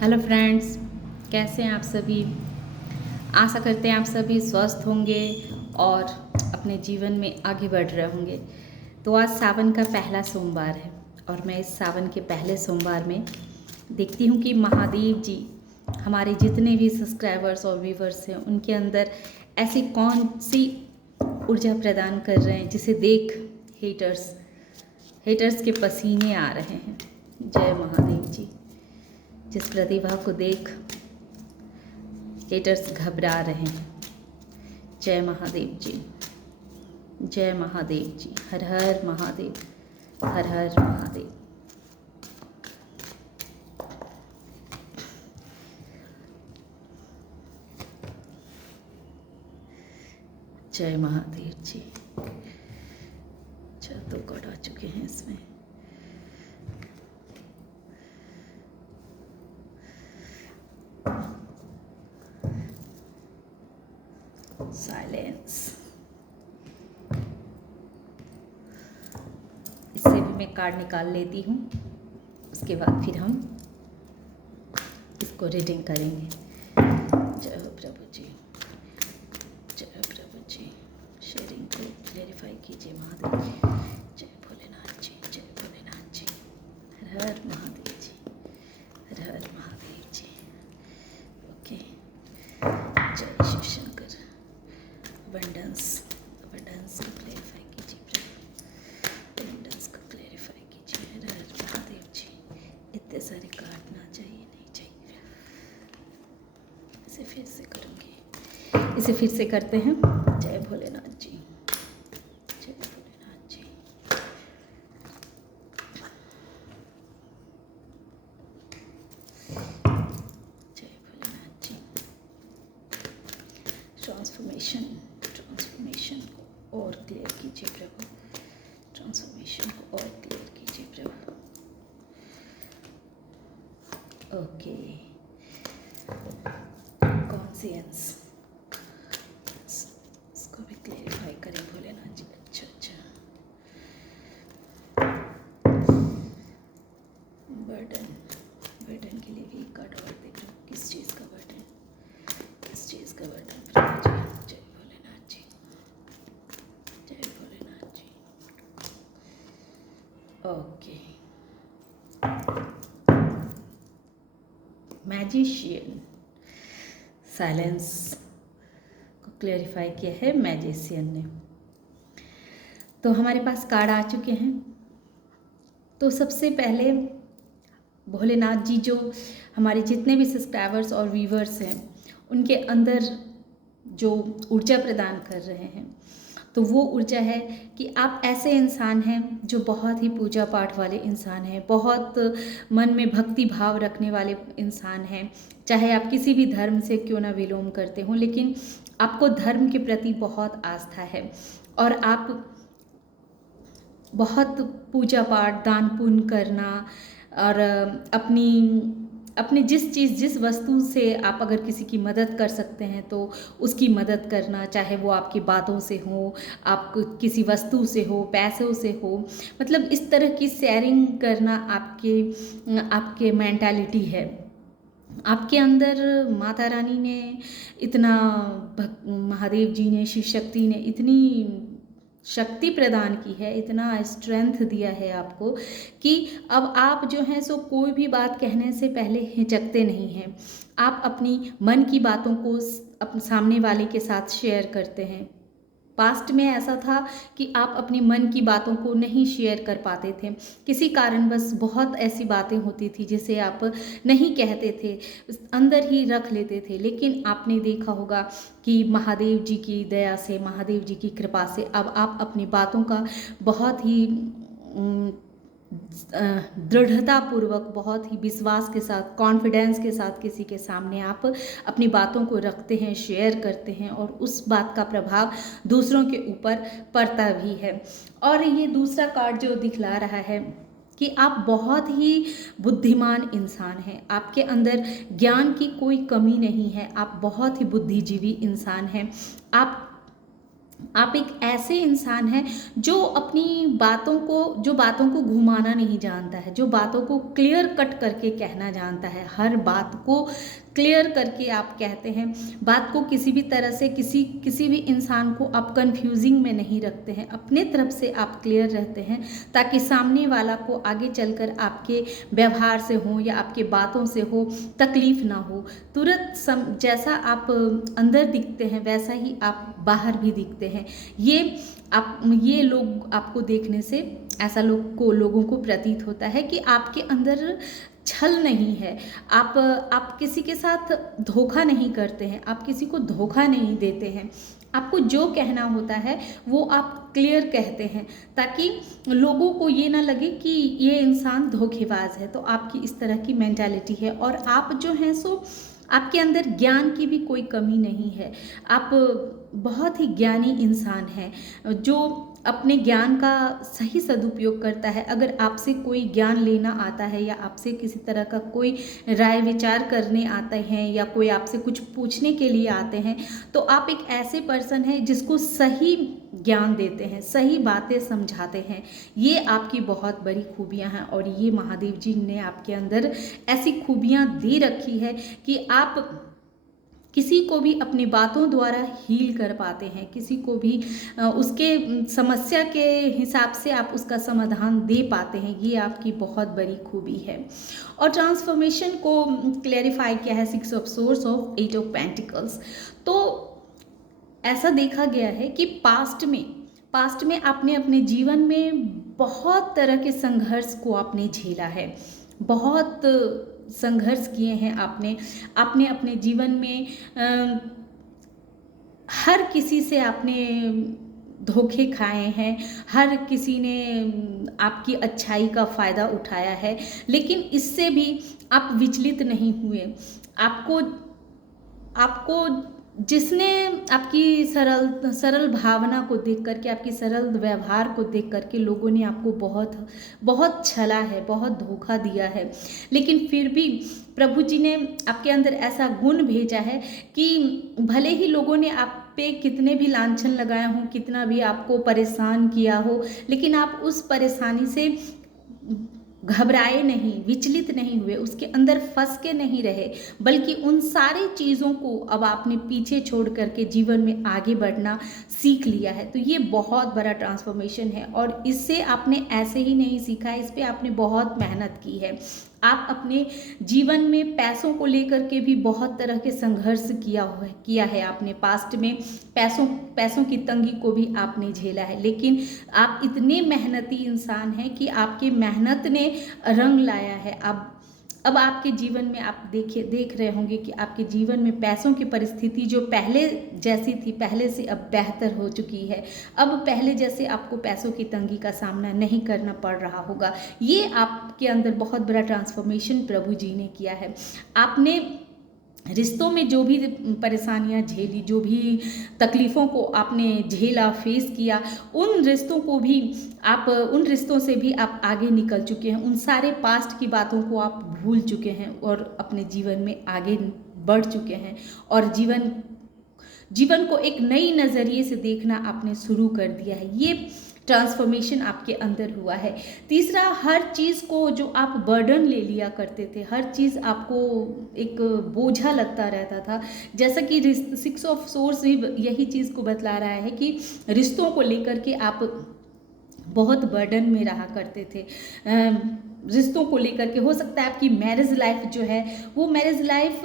Hello friends, कैसे हैं आप सभी। आशा करते हैं आप सभी स्वस्थ होंगे और अपने जीवन में आगे बढ़ रहे होंगे। तो आज सावन का पहला सोमवार है और मैं इस सावन के पहले सोमवार में देखती हूँ कि महादेव जी हमारे जितने भी सब्सक्राइबर्स और व्यूवर्स हैं उनके अंदर ऐसी कौन सी ऊर्जा प्रदान कर रहे हैं जिसे देख हेटर्स के पसीने आ रहे हैं। जय महादेव जी। जिस प्रतिभा को देख हेटर्स घबरा रहे हैं। जय महादेव जी, जय महादेव जी। हर हर महादेव, हर हर महादेव। जय महादेव जी। 2 कार्ड आ चुके हैं इसमें। साइलेंस। इससे भी मैं कार्ड निकाल लेती हूँ, उसके बाद फिर हम इसको रीडिंग करेंगे। जय हो प्रभु जी, जय हो प्रभु जी। शेयरिंग को क्लेरिफाई कीजिए महादेव जी। जय भोलेनाथ जी, जय भोलेनाथ जी। हर हर महादेव जी, हर हर महादेव जी। ओके। जय शिव शंकर। अबंडेंस को क्लेरिफाई कीजिए प्रभु, अबंडेंस को क्लेरिफाई कीजिए। हर हर महादेव जी। इतने सारे काटना चाहिए, नहीं चाहिए। इसे फिर से करूँगी, इसे फिर से करते हैं। जय भोलेनाथ जी, जय भोलेनाथ जी। जय भोलेनाथ जी। ट्रांसफॉर्मेशन को और क्लियर कीजिए प्रभु, ट्रांसफॉर्मेशन को और क्लियर कीजिए प्रभु। ओके। कॉन्शियंस, इसको भी क्लेरिफाई करें भोलेनाथ जी। अच्छा। बर्डन के लिए भी एक कार्ड और देख रहा हूँ। किस चीज़ का बर्डन, किस चीज़ का बर्डन प्रभु जी। जय भोलेनाथ जी, जय Bholenath ji. Okay. Magician, silence को क्लेरिफाई किया है मैजिशियन ने। तो हमारे पास कार्ड आ चुके हैं। तो सबसे पहले भोलेनाथ जी जो हमारे जितने भी सब्सक्राइबर्स और व्यूवर्स हैं उनके अंदर जो ऊर्जा प्रदान कर रहे हैं, तो वो ऊर्जा है कि आप ऐसे इंसान हैं जो बहुत ही पूजा पाठ वाले इंसान हैं, बहुत मन में भक्ति भाव रखने वाले इंसान हैं। चाहे आप किसी भी धर्म से क्यों ना बिलोंग करते हों, लेकिन आपको धर्म के प्रति बहुत आस्था है और आप बहुत पूजा पाठ, दान पुण्य करना और अपनी जिस वस्तु से आप अगर किसी की मदद कर सकते हैं तो उसकी मदद करना, चाहे वो आपकी बातों से हो, आप किसी वस्तु से हो, पैसों से हो, मतलब इस तरह की शेयरिंग करना आपके मेंटालिटी है। आपके अंदर माता रानी ने इतना, महादेव जी ने, शिव शक्ति ने इतनी शक्ति प्रदान की है, इतना स्ट्रेंथ दिया है आपको कि अब आप जो हैं सो कोई भी बात कहने से पहले हिचकते नहीं हैं। आप अपनी मन की बातों को सामने वाले के साथ शेयर करते हैं। पास्ट में ऐसा था कि आप अपनी मन की बातों को नहीं शेयर कर पाते थे, किसी कारणवश बहुत ऐसी बातें होती थी जिसे आप नहीं कहते थे, अंदर ही रख लेते थे। लेकिन आपने देखा होगा कि महादेव जी की दया से, महादेव जी की कृपा से अब आप अपनी बातों का बहुत ही दृढ़तापूर्वक, बहुत ही विश्वास के साथ, कॉन्फिडेंस के साथ किसी के सामने आप अपनी बातों को रखते हैं, शेयर करते हैं और उस बात का प्रभाव दूसरों के ऊपर पड़ता भी है। और ये दूसरा कार्ड जो दिखला रहा है कि आप बहुत ही बुद्धिमान इंसान हैं, आपके अंदर ज्ञान की कोई कमी नहीं है, आप बहुत ही बुद्धिजीवी इंसान हैं। आप आप एक ऐसे इंसान हैं जो अपनी बातों को घुमाना नहीं जानता है, जो बातों को क्लियर कट करके कहना जानता है। हर बात को क्लियर करके आप कहते हैं, बात को किसी भी तरह से किसी भी इंसान को आप कंफ्यूजिंग में नहीं रखते हैं, अपने तरफ से आप क्लियर रहते हैं, ताकि सामने वाला को आगे चलकर आपके व्यवहार से हो या आपके बातों से हो तकलीफ ना हो। जैसा आप अंदर दिखते हैं वैसा ही आप बाहर भी दिखते हैं। ये लोग आपको देखने से ऐसा लोगों को प्रतीत होता है कि आपके अंदर छल नहीं है। आप किसी के साथ धोखा नहीं करते हैं, आप किसी को धोखा नहीं देते हैं। आपको जो कहना होता है वो आप क्लियर कहते हैं, ताकि लोगों को ये ना लगे कि ये इंसान धोखेबाज है। तो आपकी इस तरह की मेंटालिटी है, और आप जो हैं सो आपके अंदर ज्ञान की भी कोई कमी नहीं है। आप बहुत ही ज्ञानी इंसान हैं, जो अपने ज्ञान का सही सदुपयोग करता है। अगर आपसे कोई ज्ञान लेना आता है या आपसे किसी तरह का कोई राय विचार करने आते हैं या कोई आपसे कुछ पूछने के लिए आते हैं, तो आप एक ऐसे पर्सन हैं जिसको सही ज्ञान देते हैं, सही बातें समझाते हैं। ये आपकी बहुत बड़ी खूबियां हैं, और ये महादेव जी ने आपके अंदर ऐसी खूबियां दे रखी है कि आप किसी को भी अपनी बातों द्वारा हील कर पाते हैं, किसी को भी उसके समस्या के हिसाब से आप उसका समाधान दे पाते हैं। ये आपकी बहुत बड़ी खूबी है। और ट्रांसफॉर्मेशन को क्लैरिफाई किया है 6 ऑफ सोर्स और 8 ऑफ पेंटिकल्स। तो ऐसा देखा गया है कि पास्ट में आपने अपने जीवन में बहुत तरह के संघर्ष को आपने झेला है, बहुत संघर्ष किए हैं आपने अपने जीवन में हर किसी से आपने धोखे खाए हैं, हर किसी ने आपकी अच्छाई का फ़ायदा उठाया है, लेकिन इससे भी आप विचलित नहीं हुए। आपको जिसने आपकी सरल भावना को देख करके, आपकी सरल व्यवहार को देख करके लोगों ने आपको बहुत छला है, बहुत धोखा दिया है, लेकिन फिर भी प्रभु जी ने आपके अंदर ऐसा गुण भेजा है कि भले ही लोगों ने आप पे कितने भी लांछन लगाए हों, कितना भी आपको परेशान किया हो, लेकिन आप उस परेशानी से घबराए नहीं, विचलित नहीं हुए, उसके अंदर फंस के नहीं रहे, बल्कि उन सारी चीज़ों को अब आपने पीछे छोड़ करके जीवन में आगे बढ़ना सीख लिया है। तो ये बहुत बड़ा ट्रांसफॉर्मेशन है, और इससे आपने ऐसे ही नहीं सीखा है, इस पर आपने बहुत मेहनत की है। आप अपने जीवन में पैसों को लेकर के भी बहुत तरह के संघर्ष किया है आपने। पास्ट में पैसों की तंगी को भी आपने झेला है, लेकिन आप इतने मेहनती इंसान हैं कि आपकी मेहनत ने रंग लाया है। अब आपके जीवन में आप देख रहे होंगे कि आपके जीवन में पैसों की परिस्थिति जो पहले जैसी थी, पहले से अब बेहतर हो चुकी है। अब पहले जैसे आपको पैसों की तंगी का सामना नहीं करना पड़ रहा होगा। ये आपके अंदर बहुत बड़ा ट्रांसफॉर्मेशन प्रभु जी ने किया है। आपने रिश्तों में जो भी परेशानियां झेली, जो भी तकलीफ़ों को आपने झेला, फेस किया, उन रिश्तों से भी आप आगे निकल चुके हैं। उन सारे पास्ट की बातों को आप भूल चुके हैं और अपने जीवन में आगे बढ़ चुके हैं, और जीवन को एक नई नज़रिए से देखना आपने शुरू कर दिया है। ये ट्रांसफॉर्मेशन आपके अंदर हुआ है। तीसरा, हर चीज़ को जो आप बर्डन ले लिया करते थे, हर चीज़ आपको एक बोझा लगता रहता था। जैसा कि 6 ऑफ सोर्स भी यही चीज़ को बतला रहा है कि रिश्तों को लेकर के आप बहुत बर्डन में रहा करते थे। रिश्तों को लेकर के हो सकता है आपकी मैरिज लाइफ जो है, वो मैरिज लाइफ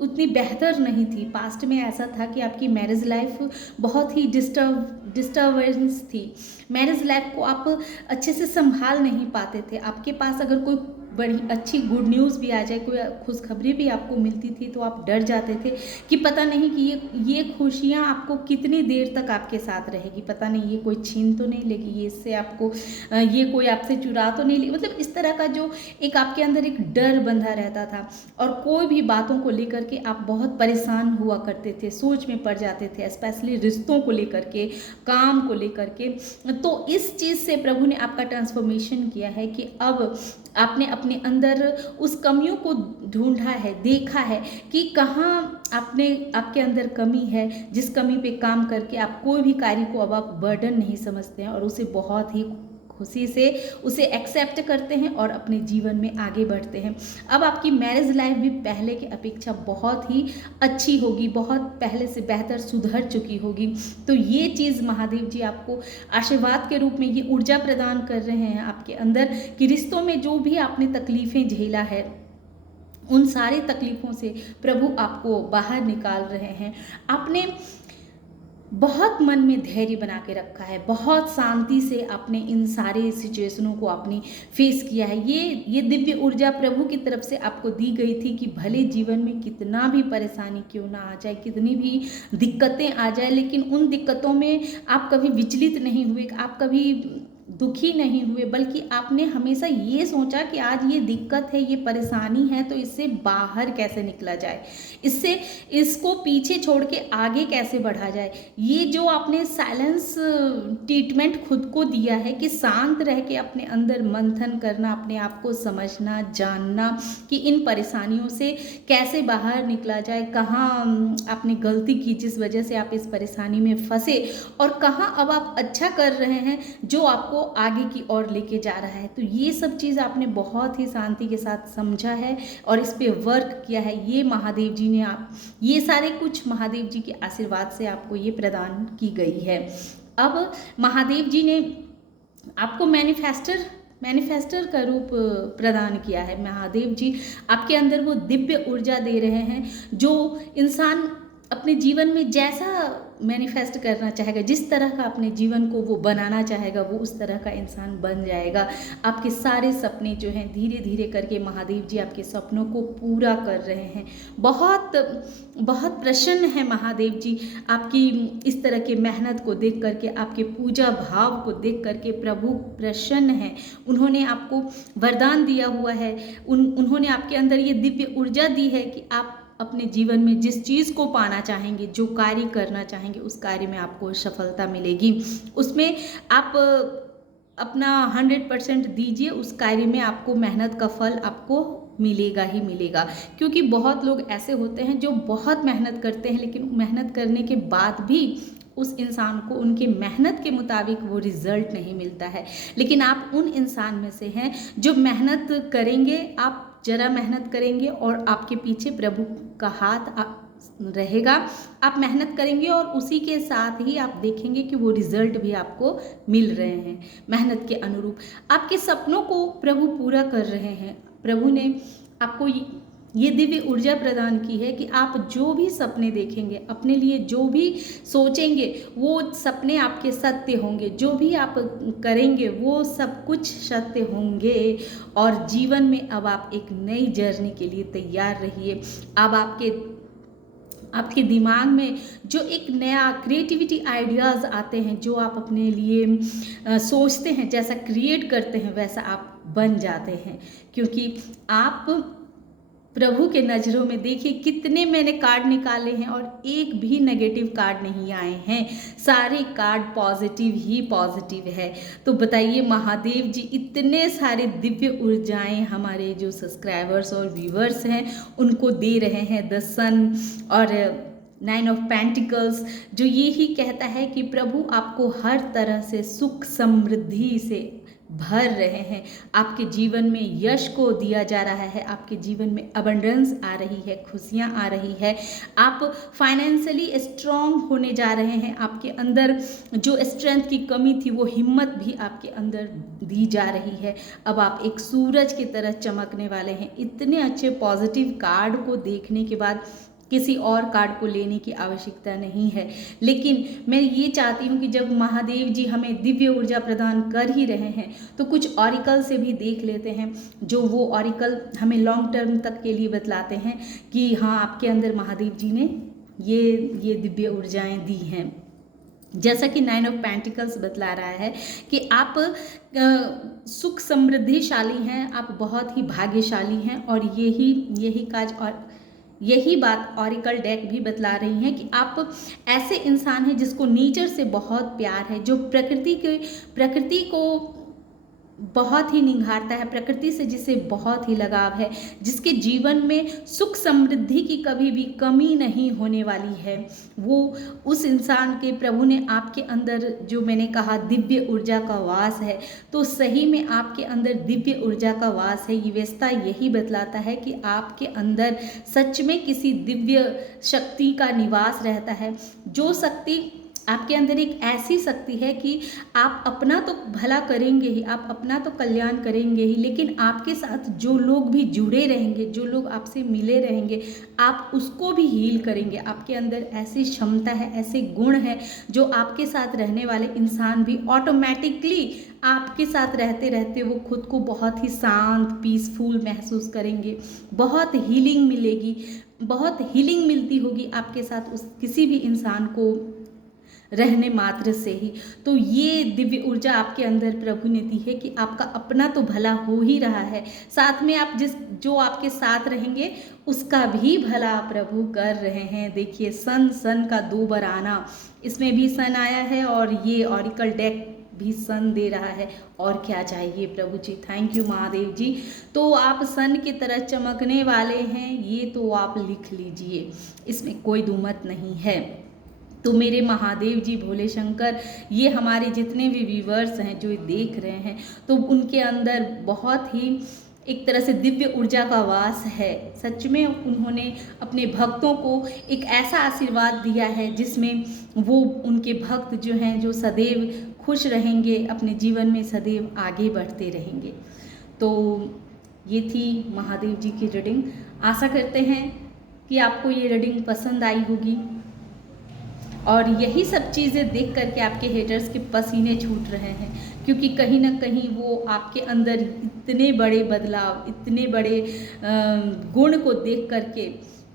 उतनी बेहतर नहीं थी। पास्ट में ऐसा था कि आपकी मैरिज लाइफ बहुत ही डिस्टर्बेंस थी। मैरिज लाइफ को आप अच्छे से संभाल नहीं पाते थे। आपके पास अगर कोई बड़ी अच्छी गुड न्यूज़ भी आ जाए, कोई खुशखबरी भी आपको मिलती थी, तो आप डर जाते थे कि पता नहीं कि ये खुशियाँ आपको कितनी देर तक आपके साथ रहेगी, पता नहीं ये कोई छीन तो नहीं लेगी, ये इससे आपको ये कोई आपसे चुरा तो नहीं लेगी। मतलब इस तरह का जो एक आपके अंदर एक डर बंधा रहता था, और कोई भी बातों को लेकर के आप बहुत परेशान हुआ करते थे, सोच में पड़ जाते थे, स्पेशली रिश्तों को लेकर के, काम को लेकर के। तो इस चीज़ से प्रभु ने आपका ट्रांसफॉर्मेशन किया है कि अब आपने अपने अंदर उस कमियों को ढूंढा है, देखा है कि कहाँ आपके अंदर कमी है, जिस कमी पे काम करके आप कोई भी कार्य को अब आप बर्डन नहीं समझते हैं और उसे बहुत ही खुशी से उसे एक्सेप्ट करते हैं और अपने जीवन में आगे बढ़ते हैं। अब आपकी मैरिज लाइफ भी पहले की अपेक्षा बहुत ही अच्छी होगी, बहुत पहले से बेहतर सुधर चुकी होगी। तो ये चीज़ महादेव जी आपको आशीर्वाद के रूप में ये ऊर्जा प्रदान कर रहे हैं आपके अंदर कि रिश्तों में जो भी आपने तकलीफ़ें झेला है, उन सारी तकलीफ़ों से प्रभु आपको बाहर निकाल रहे हैं। आपने बहुत मन में धैर्य बना के रखा है, बहुत शांति से आपने इन सारे सिचुएशनों को आपने फेस किया है। ये दिव्य ऊर्जा प्रभु की तरफ से आपको दी गई थी कि भले जीवन में कितना भी परेशानी क्यों ना आ जाए, कितनी भी दिक्कतें आ जाए, लेकिन उन दिक्कतों में आप कभी विचलित नहीं हुए, आप कभी दुखी नहीं हुए, बल्कि आपने हमेशा ये सोचा कि आज ये दिक्कत है, ये परेशानी है, तो इससे बाहर कैसे निकला जाए, इसको पीछे छोड़ के आगे कैसे बढ़ा जाए। ये जो आपने साइलेंस ट्रीटमेंट खुद को दिया है कि शांत रह के अपने अंदर मंथन करना, अपने आप को समझना, जानना कि इन परेशानियों से कैसे बाहर निकला जाए, कहाँ आपने गलती की जिस वजह से आप इस परेशानी में फंसे, और कहाँ अब आप अच्छा कर रहे हैं जो आपको आगे की ओर लेके जा रहा है। तो ये सब चीज़ आपने बहुत ही शांति के साथ समझा है और इस पे वर्क किया है। ये महादेव जी ने ये सारे कुछ महादेव जी के आशीर्वाद से आपको ये प्रदान की गई है। अब महादेव जी ने आपको मैनिफेस्टर का रूप प्रदान किया है। महादेव जी आपके अंदर वो दिव्य ऊर्जा दे रहे हैं जो इंसान अपने जीवन में जैसा मैनिफेस्ट करना चाहेगा, जिस तरह का अपने जीवन को वो बनाना चाहेगा, वो उस तरह का इंसान बन जाएगा। आपके सारे सपने जो हैं धीरे धीरे करके महादेव जी आपके सपनों को पूरा कर रहे हैं। बहुत बहुत प्रसन्न है महादेव जी आपकी इस तरह के मेहनत को देख करके, आपके पूजा भाव को देख करके प्रभु प्रसन्न है। उन्होंने आपको वरदान दिया हुआ है, उन्होंने आपके अंदर ये दिव्य ऊर्जा दी है कि आप अपने जीवन में जिस चीज़ को पाना चाहेंगे, जो कार्य करना चाहेंगे, उस कार्य में आपको सफलता मिलेगी। उसमें आप अपना 100% दीजिए, उस कार्य में आपको मेहनत का फल आपको मिलेगा ही मिलेगा। क्योंकि बहुत लोग ऐसे होते हैं जो बहुत मेहनत करते हैं, लेकिन मेहनत करने के बाद भी उस इंसान को उनके मेहनत के मुताबिक वो रिजल्ट नहीं मिलता है। लेकिन आप उन इंसान में से हैं जो मेहनत करेंगे, आप जरा मेहनत करेंगे और आपके पीछे प्रभु का हाथ रहेगा। आप मेहनत करेंगे और उसी के साथ ही आप देखेंगे कि वो रिजल्ट भी आपको मिल रहे हैं मेहनत के अनुरूप। आपके सपनों को प्रभु पूरा कर रहे हैं। प्रभु ने आपको ये दिव्य ऊर्जा प्रदान की है कि आप जो भी सपने देखेंगे, अपने लिए जो भी सोचेंगे, वो सपने आपके सत्य होंगे। जो भी आप करेंगे वो सब कुछ सत्य होंगे। और जीवन में अब आप एक नई जर्नी के लिए तैयार रहिए। अब आपके दिमाग में जो एक नया क्रिएटिविटी आइडियाज़ आते हैं, जो आप अपने लिए सोचते हैं, जैसा क्रिएट करते हैं, वैसा आप बन जाते हैं। क्योंकि आप प्रभु के नज़रों में देखिए कितने मैंने कार्ड निकाले हैं और एक भी नेगेटिव कार्ड नहीं आए हैं, सारे कार्ड पॉजिटिव ही पॉजिटिव है। तो बताइए महादेव जी इतने सारे दिव्य ऊर्जाएं हमारे जो सब्सक्राइबर्स और व्यूवर्स हैं उनको दे रहे हैं। द सन और 9 ऑफ पेंटिकल्स जो ये ही कहता है कि प्रभु आपको हर तरह से सुख समृद्धि से भर रहे हैं। आपके जीवन में यश को दिया जा रहा है, आपके जीवन में अबंडेंस आ रही है, खुशियाँ आ रही है, आप फाइनेंशियली स्ट्रॉन्ग होने जा रहे हैं। आपके अंदर जो स्ट्रेंथ की कमी थी वो हिम्मत भी आपके अंदर दी जा रही है। अब आप एक सूरज की तरह चमकने वाले हैं। इतने अच्छे पॉजिटिव कार्ड को देखने के बाद किसी और कार्ड को लेने की आवश्यकता नहीं है। लेकिन मैं ये चाहती हूँ कि जब महादेव जी हमें दिव्य ऊर्जा प्रदान कर ही रहे हैं तो कुछ ऑरिकल से भी देख लेते हैं, जो वो ऑरिकल हमें लॉन्ग टर्म तक के लिए बतलाते हैं कि हाँ आपके अंदर महादेव जी ने ये दिव्य ऊर्जाएं दी हैं। जैसा कि 9 ऑफ पेंटिकल्स बतला रहा है कि आप सुख समृद्धिशाली हैं, आप बहुत ही भाग्यशाली हैं। और यही काज और यही बात ऑरिकल डेक भी बतला रही हैं कि आप ऐसे इंसान हैं जिसको नेचर से बहुत प्यार है, जो प्रकृति को बहुत ही निंघारता है, प्रकृति से जिसे बहुत ही लगाव है, जिसके जीवन में सुख समृद्धि की कभी भी कमी नहीं होने वाली है, वो उस इंसान के प्रभु ने आपके अंदर, जो मैंने कहा दिव्य ऊर्जा का वास है, तो सही में आपके अंदर दिव्य ऊर्जा का वास है। ये व्यवस्था यही बतलाता है कि आपके अंदर सच में किसी दिव्य शक्ति का निवास रहता है। जो शक्ति आपके अंदर एक ऐसी शक्ति है कि आप अपना तो भला करेंगे ही, आप अपना तो कल्याण करेंगे ही, लेकिन आपके साथ जो लोग भी जुड़े रहेंगे, जो लोग आपसे मिले रहेंगे, आप उसको भी हील करेंगे। आपके अंदर ऐसी क्षमता है, ऐसे गुण है, जो आपके साथ रहने वाले इंसान भी ऑटोमेटिकली आपके साथ रहते रहते वो खुद को बहुत ही शांत, पीसफुल महसूस करेंगे। बहुत हीलिंग मिलेगी, बहुत हीलिंग मिलती होगी आपके साथ उस किसी भी इंसान को रहने मात्र से ही। तो ये दिव्य ऊर्जा आपके अंदर प्रभु ने दी है कि आपका अपना तो भला हो ही रहा है, साथ में आप जो आपके साथ रहेंगे उसका भी भला प्रभु कर रहे हैं। देखिए सन का 2 बार आना, इसमें भी सन आया है और ये ऑरिकल डेक भी सन दे रहा है। और क्या चाहिए प्रभु जी। थैंक यू महादेव जी। तो आप सन की तरह चमकने वाले हैं, ये तो आप लिख लीजिए, इसमें कोई दुमत नहीं है। तो मेरे महादेव जी, भोले शंकर, ये हमारे जितने भी व्यूवर्स हैं जो देख रहे हैं, तो उनके अंदर बहुत ही एक तरह से दिव्य ऊर्जा का वास है। सच में उन्होंने अपने भक्तों को एक ऐसा आशीर्वाद दिया है जिसमें वो उनके भक्त जो हैं, जो सदैव खुश रहेंगे, अपने जीवन में सदैव आगे बढ़ते रहेंगे। तो ये थी महादेव जी की रीडिंग। आशा करते हैं कि आपको ये रीडिंग पसंद आई होगी और यही सब चीज़ें देख करके आपके हेटर्स के पसीने छूट रहे हैं, क्योंकि कहीं ना कहीं वो आपके अंदर इतने बड़े बदलाव, इतने बड़े गुण को देख करके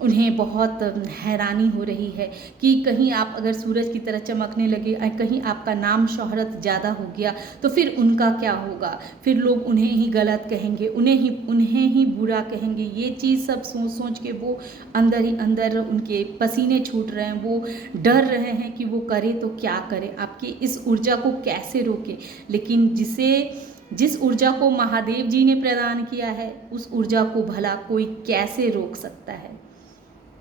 उन्हें बहुत हैरानी हो रही है कि कहीं आप अगर सूरज की तरह चमकने लगे, कहीं आपका नाम शोहरत ज़्यादा हो गया तो फिर उनका क्या होगा। फिर लोग उन्हें ही गलत कहेंगे, उन्हें ही बुरा कहेंगे। ये चीज़ सब सोच सोच के वो अंदर ही अंदर उनके पसीने छूट रहे हैं, वो डर रहे हैं कि वो करे तो क्या करे, आपकी इस ऊर्जा को कैसे रोके। लेकिन जिस ऊर्जा को महादेव जी ने प्रदान किया है, उस ऊर्जा को भला कोई कैसे रोक सकता है।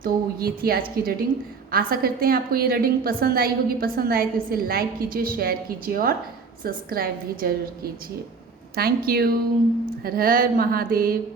तो ये थी आज की रीडिंग। आशा करते हैं आपको ये रीडिंग पसंद आई होगी। पसंद आए तो इसे लाइक कीजिए, शेयर कीजिए और सब्सक्राइब भी जरूर कीजिए। Thank you. Her her Mahadev.